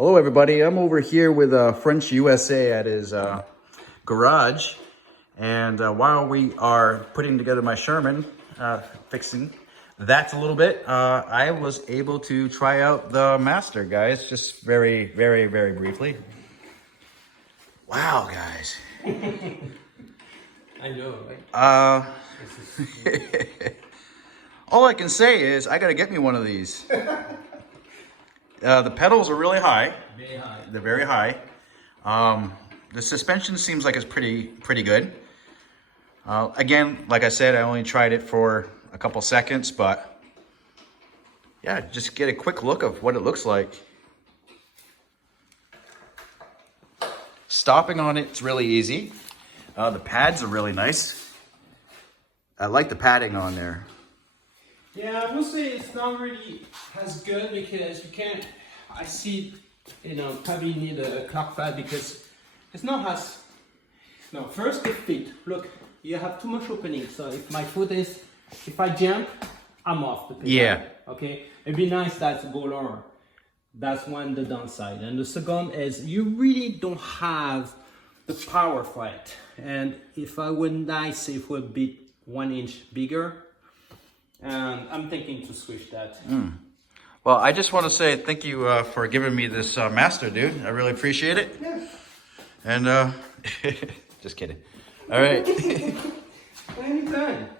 Hello everybody, I'm over here with French USA at his garage, and while we are putting together my Sherman, fixing that a little bit, I was able to try out the Master, guys, just very briefly. Wow, guys. I know, right? All I can say is I gotta get me one of these. The pedals are really high. Very high. They're very high. The suspension seems like it's pretty good. Again, like I said, I only tried it for a couple seconds, but yeah, just get a quick look of what it looks like. Stopping on it's really easy. The pads are really nice. I like the padding on there. Yeah, I will say it's not really as good because you can't, I see, probably need a clock pad because it's not as, no, first the feet, look, you have too much opening, so if my foot is, if I jump, I'm off the pedal. Yeah. Okay, it'd be nice that to go lower. That's one, the downside. And the second is you really don't have the power for it. And if I would nice if it would be 1 inch bigger, and I'm thinking to switch that. Well, I just want to say thank you for giving me this Master, dude. I really appreciate it. Yeah. And just kidding. All right. Anytime.